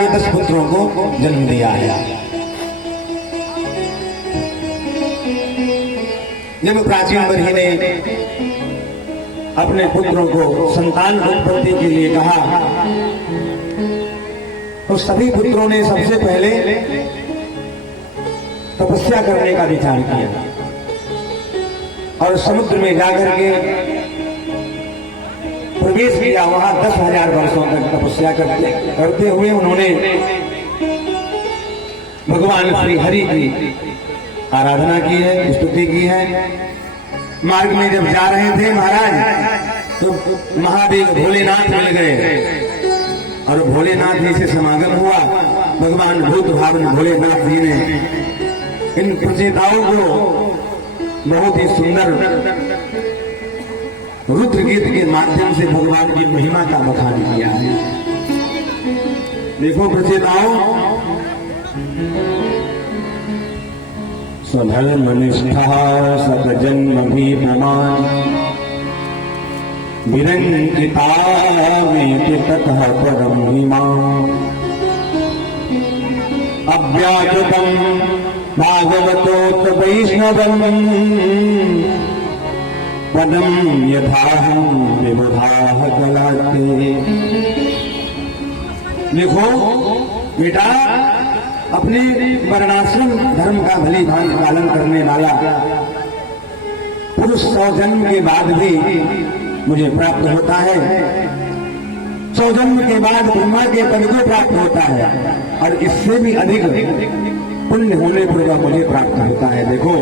के 10 पुत्रों को जन्म दिया है। जब प्राचीन बरही ने अपने पुत्रों को संतान उत्पत्ति के लिए कहा तो सभी पुत्रों ने सबसे पहले तपस्या करने का विचार किया और समुद्र में जाकर के प्रवेश किया। वहां 10,000 वर्षों तक तपस्या करते हुए उन्होंने भगवान श्री हरि की आराधना की है, स्तुति की है। मार्ग में जब जा रहे थे महाराज तो महादेव भोलेनाथ मिल गए और भोलेनाथ जी से समागम हुआ। भगवान भूत भावन भोलेनाथ जी ने इन प्रचेताओं को बहुत ही सुंदर रुद्र गीत के माध्यम से भगवान की महिमा का बखान किया है। देखो प्रचेताओं, स्वधर्म निष्ठा सतजन्म भी प्रमाण विरंकिता में ततः परम महिमा अव्याकृतम भागवतोत वैष्णवम पदम यथाहं विबुधाः कलाते। देखो बेटा, अपने वर्णाश्रम धर्म का भली भांति पालन करने वाला पुरुष 100 जन्म के बाद भी मुझे प्राप्त होता है। 100 जन्म के बाद ब्रह्मा के पद को प्राप्त होता है और इससे भी अधिक पुण्य होने पर वह मुझे प्राप्त होता है। देखो,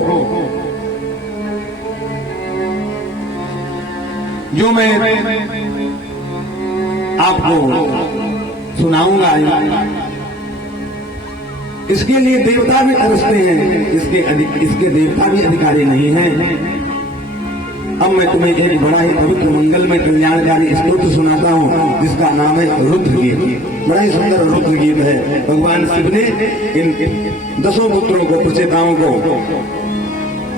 जो मैं आपको सुनाऊंगा इसके लिए देवता भी तरसते हैं, इसके देवता भी अधिकारी नहीं हैं। अब मैं तुम्हें एक बड़ा ही पवित्र मंगलमय कल्याणकारी स्तोत्र सुनाता हूँ जिसका नाम है रुद्र गीत। बड़ा ही सुंदर रुद्र गीत है। भगवान शिव ने इन 10 पुत्रों को, प्रचेताओं को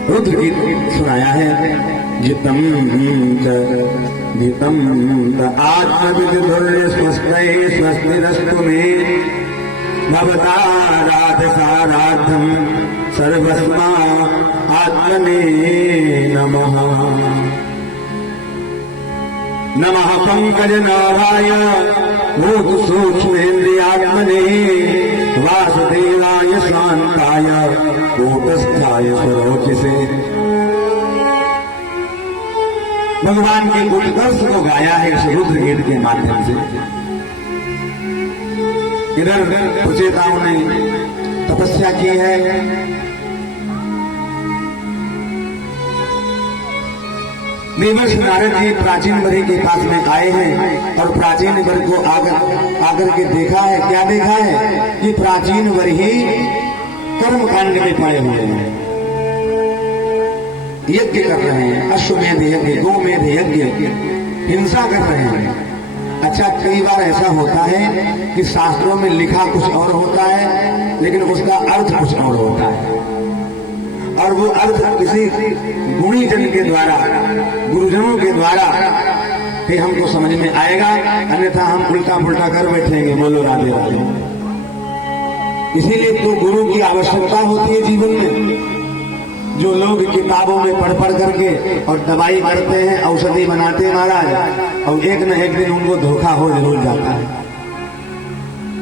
रुद्र गीत सुनाया है। जितम जितम आत्मविदुर्य स्वस्ते स्वस्तिरस्तु मे भवताराधकाराधम सर्वस्मा आत्मने नमः। नमः पंकज नाभाय भूत सूक्ष्मेन्द्रियात्मने वासुदेवाय शांताय कूटस्थाय स्वरोचिसे। भगवान के उत्कर्ष को गाया है इस रुद्र गीत के माध्यम से। इधर प्रचेताओं ने तपस्या की है। देवर्षि नारद जी प्राचीन बरी के पास में आए हैं और प्राचीन वर को आकर के देखा है। क्या देखा है कि प्राचीन वर ही कर्म कांड में पड़े हुए हैं, यज्ञ कर रहे हैं, अश्वमेध यज्ञ, गोमेध यज्ञ, हिंसा कर रहे हैं। अच्छा, कई बार ऐसा होता है कि शास्त्रों में लिखा कुछ और होता है लेकिन उसका अर्थ कुछ और होता है और वो अर्थ किसी गुणी जन के द्वारा, गुरुजनों के द्वारा ही हमको समझ में आएगा, अन्यथा हम उल्टा पुल्टा कर बैठेंगे। बोलो राधे राधे। इसीलिए तो गुरु की आवश्यकता होती है जीवन में। जो लोग किताबों में पढ़ करके और दवाई करते हैं, औषधि बनाते हैं महाराज, और एक न एक दिन उनको धोखा हो जरूर जाता है।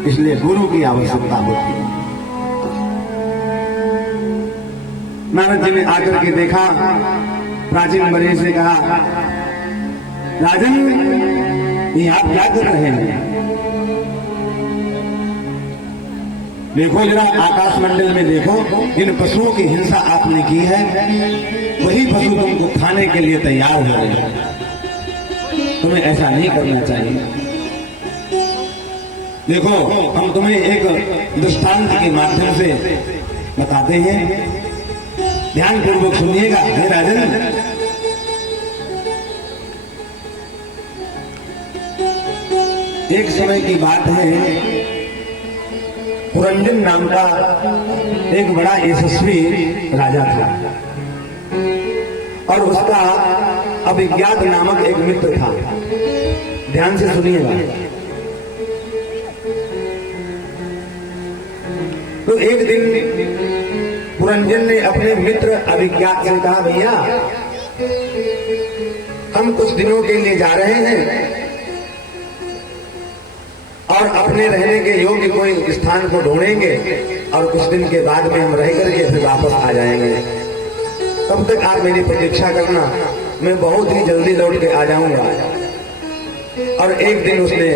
इसलिए गुरु की आवश्यकता होती है। नारद जी ने आकर के देखा, प्राचीन बलि से कहा, राजन ये आप क्या कर रहे हैं? देखो जरा आकाश मंडल में देखो, जिन पशुओं की हिंसा आपने की है वही पशु तुमको खाने के लिए तैयार हो रहे हैं। तुम्हें ऐसा नहीं करना चाहिए। देखो, हम तुम्हें एक दृष्टांत के माध्यम से बताते हैं, ध्यान पूर्वक सुनिएगा। हे राजन, एक समय की बात है, पुरंजन नाम का एक बड़ा यशस्वी राजा था और उसका अभिज्ञात नामक एक मित्र था। ध्यान से सुनिएगा। तो एक दिन पुरंजन ने अपने मित्र अभिज्ञात से कहा, भैया हम कुछ दिनों के लिए जा रहे हैं और अपने रहने के योग्य कोई स्थान को ढूंढेंगे और कुछ दिन के बाद में हम रह करके फिर वापस आ जाएंगे। तब तक आप मेरी प्रतीक्षा करना, मैं बहुत ही जल्दी लौट के आ जाऊंगा। और एक दिन उसने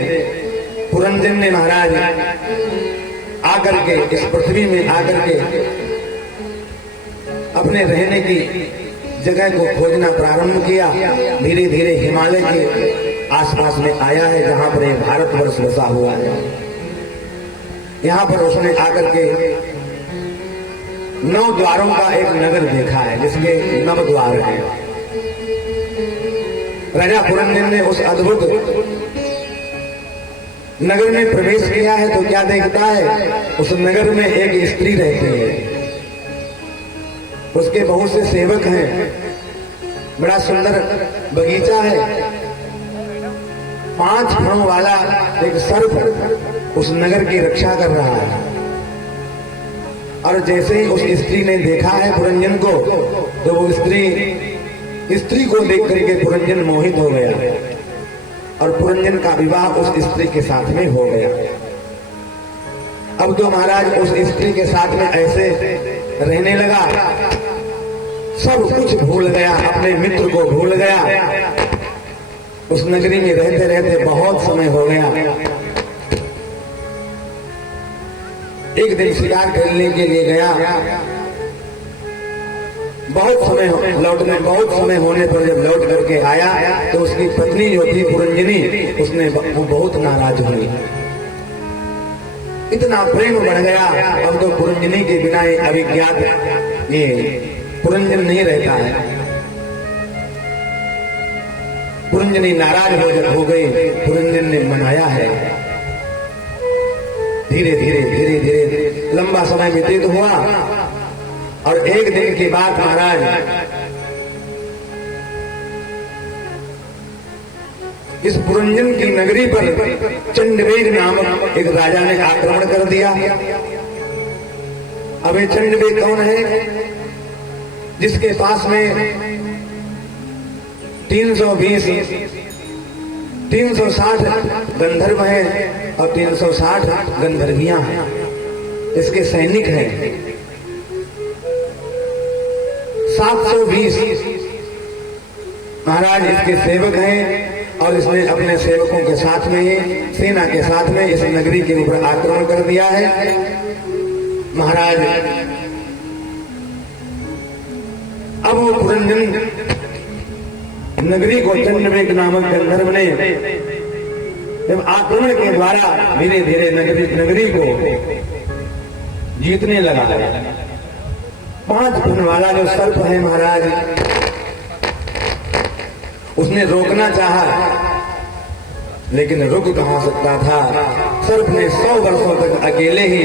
पुरंजन ने महाराज आकर के इस पृथ्वी में आकर के अपने रहने की जगह को खोजना प्रारंभ किया। धीरे धीरे हिमालय के आसपास में आया है, जहां पर एक भारतवर्ष बसा हुआ है। यहां पर उसने आकर के 9 द्वारों का एक नगर देखा है, जिसके 9 द्वार हैं। राजा पुरंजन ने उस अद्भुत नगर में प्रवेश किया है तो क्या देखता है, उस नगर में एक स्त्री रहती है, उसके बहुत से सेवक हैं, बड़ा सुंदर बगीचा है, 5 फणों वाला एक सर्प उस नगर की रक्षा कर रहा है। और जैसे ही उस स्त्री ने देखा है पुरंजन को, तो वो स्त्री को देख करके पुरंजन मोहित हो गया और पुरंजन का विवाह उस स्त्री के साथ में हो गया। अब तो महाराज उस स्त्री के साथ में ऐसे रहने लगा, सब कुछ भूल गया, अपने मित्र को भूल गया। उस नगरी में रहते रहते बहुत समय हो गया। एक दिन शिकार करने के लिए गया, बहुत समय होने पर जब लौट करके आया तो उसकी पत्नी जो थी पुरंजनी, वो बहुत नाराज हुई। इतना प्रेम बढ़ गया, अब तो पुरंजनी के बिना अभिज्ञात ये पुरंजन नहीं रहता है। पुरंजनी नाराज हो गई, पुरंजन ने मनाया है। धीरे धीरे लंबा समय व्यतीत हुआ और एक दिन के बाद महाराज इस पुरंजन की नगरी पर चंडवेग नामक एक राजा ने आक्रमण कर दिया। अब ये चंडवेग कौन है? जिसके पास में 360 गंधर्व हैं और 360 गंधर्वियां हैं, इसके सैनिक हैं। 720 महाराज इसके सेवक हैं और इसने अपने सेवकों के साथ में, सेना के साथ में इस नगरी के ऊपर आक्रमण कर दिया है। महाराज अब वो पुरंजन नगरी को चंडवेग नामक गंधर्व ने जब आक्रमण के द्वारा धीरे धीरे नगरी को जीतने लगा। 5 फण वाला जो सर्प है महाराज, उसने रोकना चाहा लेकिन रुक कहां सकता था। सर्प ने 100 वर्षों तक अकेले ही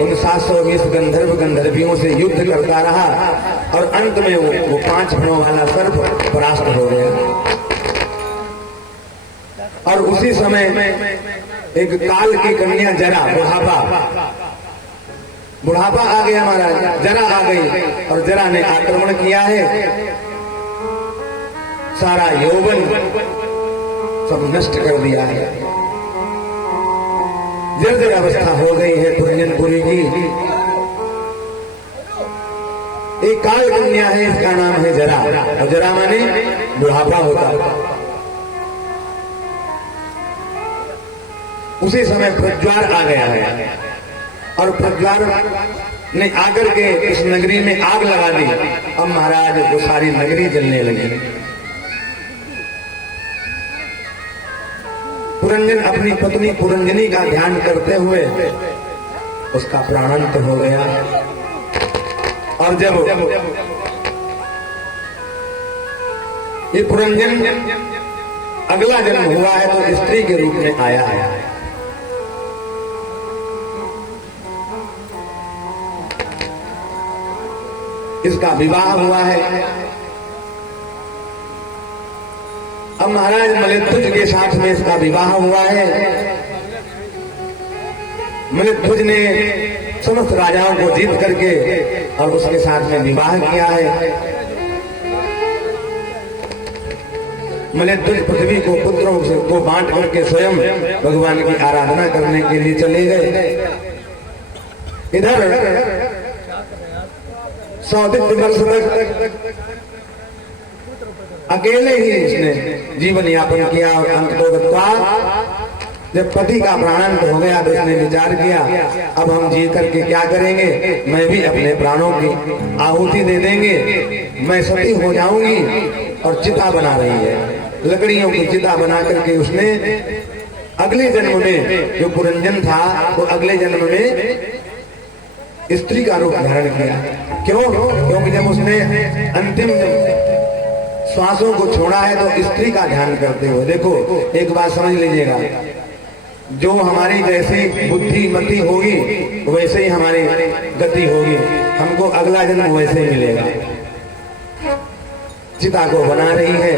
उन 720 गंधर्व गंधर्वियों से युद्ध करता रहा और अंत में वो 5 फणों वाला सर्प परास्त हो गया। और उसी समय एक काल की कन्या जरा, बुढ़ापा आ गया महाराज, जरा आ गई और जरा ने आक्रमण किया है। सारा यौवन सब नष्ट कर दिया है, जर्जर अवस्था हो गई है पुरंजनपुरी की। एक काल कन्या है, इसका नाम है जरा, और जरा माने बुढ़ापा होता। उसी समय प्रज्वार आ गया है और प्रज्वार ने आकर के इस नगरी में आग लगा दी। अब महाराज वो सारी नगरी जलने लगी। पुरंजन अपनी पत्नी पुरंजनी का ध्यान करते हुए उसका प्राणांत हो गया। और जब ये पुरंजन अगला जन्म हुआ है तो स्त्री के रूप में आया है। इसका विवाह हुआ है। अब महाराज मलेतुज के साथ में इसका विवाह हुआ है। मृतभुज ने समस्त राजाओं को जीत करके और उसके साथ में विवाह किया है। मृतभुज पृथ्वी को पुत्रों को बांट करके स्वयं भगवान की आराधना करने के लिए चले गए। इधर 100 वर्ष तक अकेले ही इसने जीवन यापन किया और अंत जब पति का प्राणांत हो गया तो इसने विचार किया अब हम जी करके क्या करेंगे, मैं भी अपने प्राणों की आहुति दे देंगे, मैं सती हो जाऊंगी। और चिता बना रही है, लकड़ियों की चिता बना करके उसने अगले जन्म में जो पुरंजन था वो अगले जन्म में स्त्री का रूप धारण किया। क्यों? क्योंकि जब उसने अंतिम श्वासों को छोड़ा है तो स्त्री का ध्यान करते हुए, देखो एक बात समझ लीजिएगा, जो हमारी जैसी बुद्धि मति होगी वैसे ही हमारी गति होगी, हमको अगला जन्म वैसे ही मिलेगा। चिता को बना रही है,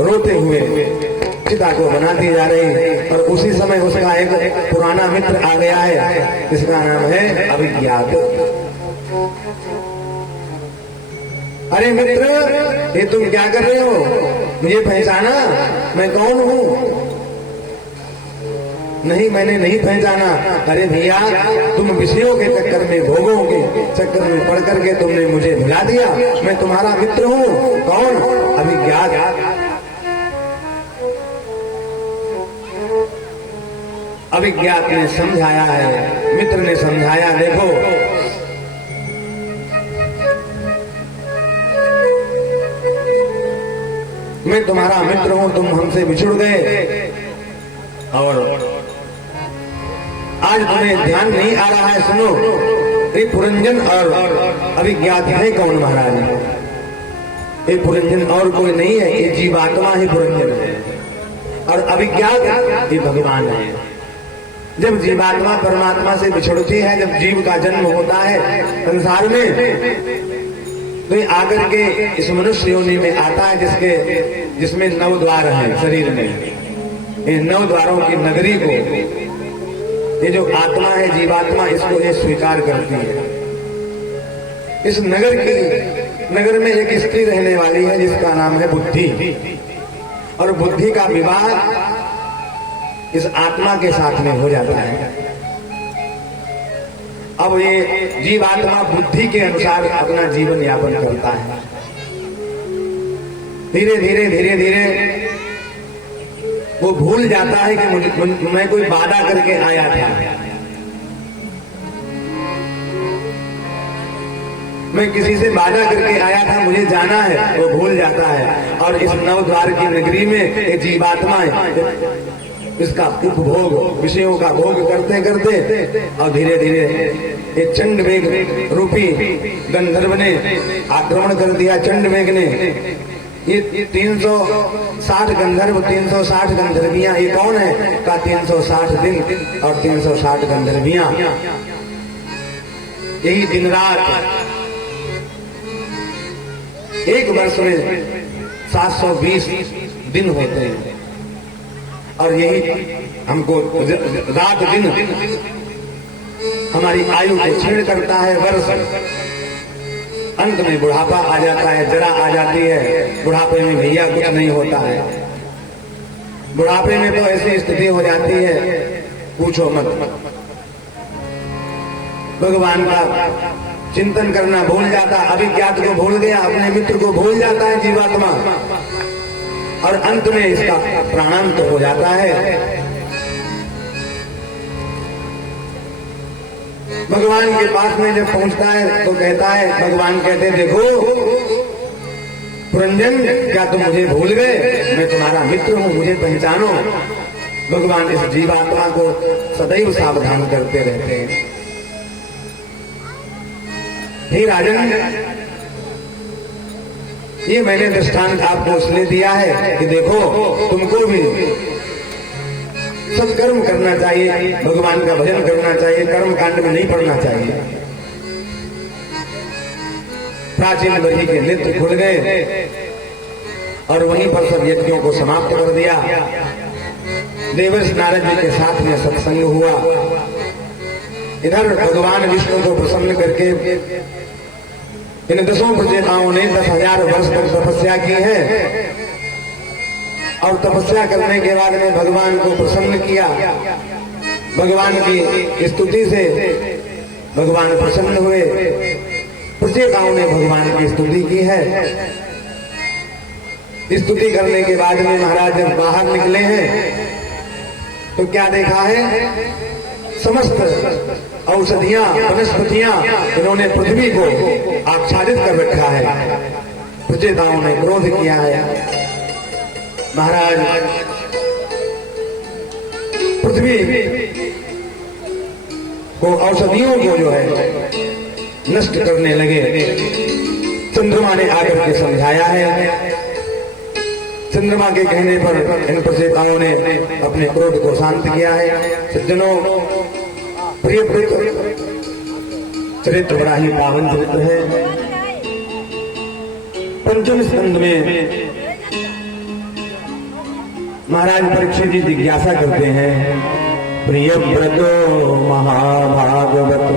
रोते हुए चिता को बनाती जा रही है और उसी समय उसका एक पुराना मित्र आ गया है, इसका नाम है अभिज्ञात। अरे मित्र, ये तुम क्या कर रहे हो, मुझे पहचाना मैं कौन हूं? नहीं, मैंने नहीं पहचाना। अरे भैया, तुम विषयों के चक्कर में, भोगों के चक्कर में पड़ करके तुमने मुझे भुला दिया, मैं तुम्हारा मित्र हूँ। कौन? अभिज्ञात। अभिज्ञात ने समझाया है, मित्र ने समझाया, देखो मैं तुम्हारा मित्र हूं, तुम हमसे बिछुड़ गए और आज तुम्हें ध्यान नहीं आ रहा है। सुनो, ये पुरंजन और अभिज्ञात है कौन महाराज? ये पुरंजन और कोई नहीं है, ये जीवात्मा ही पुरंजन है और अभिज्ञात ये भगवान है। जब जीवात्मा परमात्मा से बिछड़ती है, जब जीव का जन्म होता है संसार में, तो ये आकर के इस मनुष्य योनि में आता है जिसमें 9 द्वार हैं शरीर में। इन 9 द्वारों की नगरी को ये जो आत्मा है, जीवात्मा, इसको ये स्वीकार करती है। इस नगर में एक स्त्री रहने वाली है जिसका नाम है बुद्धि, और बुद्धि का विवाह इस आत्मा के साथ में हो जाता है। अब ये जीवात्मा बुद्धि के अनुसार अपना जीवन यापन करता है। धीरे धीरे वो भूल जाता है कि मैं कोई वादा करके आया था, मैं किसी से वादा करके आया था, मुझे जाना है, वो भूल जाता है। और इस 9 द्वार की नगरी में ये जीवात्मा है, इसका उपभोग, विषयों का भोग करते करते और धीरे धीरे ये चंडवेग रूपी गंधर्व ने आक्रमण कर दिया। चंडवेग ने ये 360 गंधर्व, 360 गंधर्वियां, ये कौन है? का 360 दिन और 360 गंधर्वियां, यही दिन रात एक वर्ष में 720 दिन होते हैं और यही हमको रात दिन हमारी आयु को छीण करता है। वर्ष अंत में बुढ़ापा आ जाता है, जरा आ जाती है। बुढ़ापे में भैया कुछ नहीं होता है, बुढ़ापे में तो ऐसी स्थिति हो जाती है पूछो मत। भगवान का चिंतन करना भूल जाता, अभिज्ञात को भूल गया, अपने मित्र को भूल जाता है जीवात्मा और अंत में इसका प्राणांत हो जाता है। भगवान के पास में जब पहुंचता है तो कहता है, भगवान कहते देखो पुरंजन, क्या तुम मुझे भूल गए? मैं तुम्हारा मित्र हूं, मुझे पहचानो। भगवान इस जीवात्मा को सदैव सावधान करते रहते हैं। हे राजन, ये मैंने दृष्टांत आपको इसलिए दिया है कि देखो तुमको भी सत्कर्म करना चाहिए, भगवान का भजन करना चाहिए, कर्म कांड में नहीं पड़ना चाहिए। प्राचीन बलि के नेत्र खुल गए और वहीं पर सब यज्ञों को समाप्त कर दिया। देवर्षि नारद जी के साथ में सत्संग हुआ। इधर भगवान विष्णु को प्रसन्न करके इन 10 प्रचेताओं ने 10,000 वर्ष तक तपस्या की है और तपस्या करने के बाद में भगवान को प्रसन्न किया। भगवान की स्तुति से भगवान प्रसन्न हुए। प्रचेताओं ने भगवान की स्तुति की है। स्तुति करने के बाद में महाराज जब बाहर निकले हैं तो क्या देखा है, समस्त औषधियां वनस्पतियां इन्होंने पृथ्वी को आच्छादित कर रखा है। प्रचेताओं ने क्रोध किया है। महाराज पृथ्वी को औषधियों को जो है नष्ट करने लगे। चंद्रमा ने आकर के समझाया है। चंद्रमा के कहने पर इन प्रचेताओं ने अपने क्रोध को शांत किया है। सज्जनों, प्रिय चरित्र बड़ा ही पावन चरित्र है। पंचम स्कंद में महाराज परीक्षित जी जिज्ञासा करते हैं, प्रिय व्रतो महाभागवत